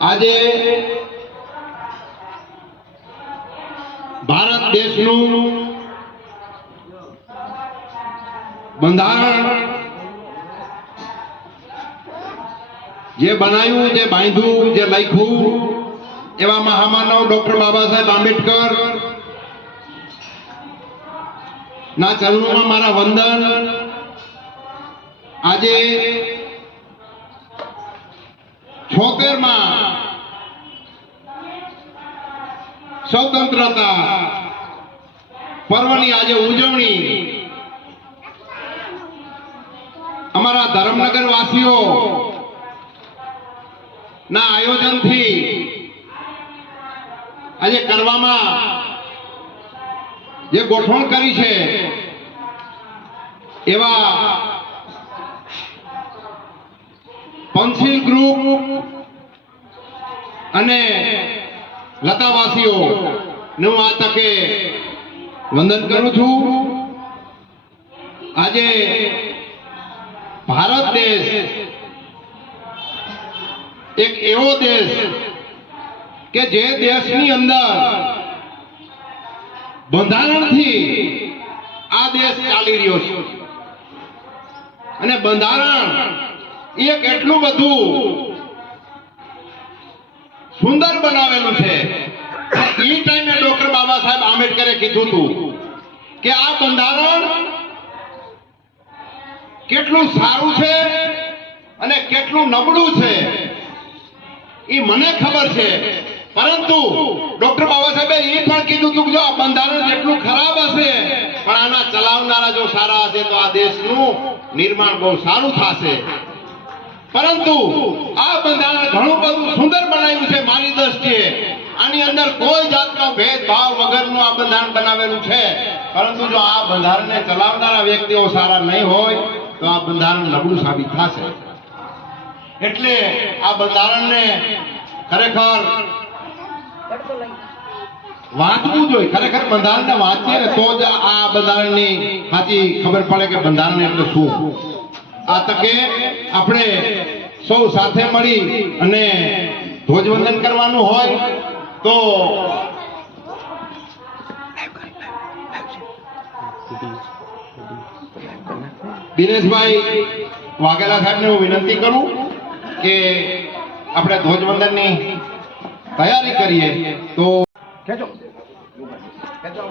આજે ભારત દેશનું બંધારણ જે બનાવ્યું, જે બાંધ્યું, જે લખ્યું એવા મહામાનવ ડોક્ટર બાબા સાહેબ આંબેડકર ના ચરણોમાં મારા વંદન। આજે 76માં સ્વતંત્રતા પર્વની આજે ઉજવણી અમારા ધર્મનગર વાસીઓ ના આયોજનથી આજે કરવામાં જે ગોઠવણ કરી છે એવા પંચીલ ગ્રુપ અને લતાવાસીઓ ને હું આ તકે વંદન કરું છું। આજે ભારત દેશ એક એવો દેશ કે જે દેશની અંદર બંધારણથી આ દેશ ચાલી રહ્યો છે અને બંધારણ એક એટલું બધું સુંદર બનાવેલું છે। એ ટાઈમે ડોક્ટર બાબા સાહેબ આંબેડકરે કીધું હતું કે આ બંધારણ કેટલું સારું છે અને કેટલું નબળું છે એ મને ખબર છે, પરંતુ ડોક્ટર બાબા સાહેબે એ પણ કીધું હતું કે જો આ બંધારણ જેટલું ખરાબ હશે પણ આના ચલાવનારા જો સારા હશે તો આ દેશનું નિર્માણ બહુ સારું થશે। પરંતુ આ બંધારણ ઘણું બધું સુંદર બનાવ્યું છે મારી દ્રષ્ટિએ। આની અંદર કોઈ જાતનો ભેદભાવ વગરનું આ બંધારણ બનાવેલું છે, પરંતુ જો આ બંધારણને ચલાવનારા વ્યક્તિઓ સારા નહીં હોય તો આ બંધારણ નબળું સાબિત થશે। એટલે આ બંધારણને ખરેખર વાંચવું જોઈએ। ખરેખર બંધારણને વાંચીએ ને તો જ આ બંધારણની સાચી ખબર પડે કે બંધારણ એટલે શું। આ તકે આપણે સૌ સાથે મળી અને ધ્વજવંદન કરવાનું હોય તો દિનેશભાઈ વાઘેલા સાહેબને હું વિનંતી કરું કે આપણે ધ્વજવંદનની તૈયારી કરીએ। તો ખેંચો ખેંચો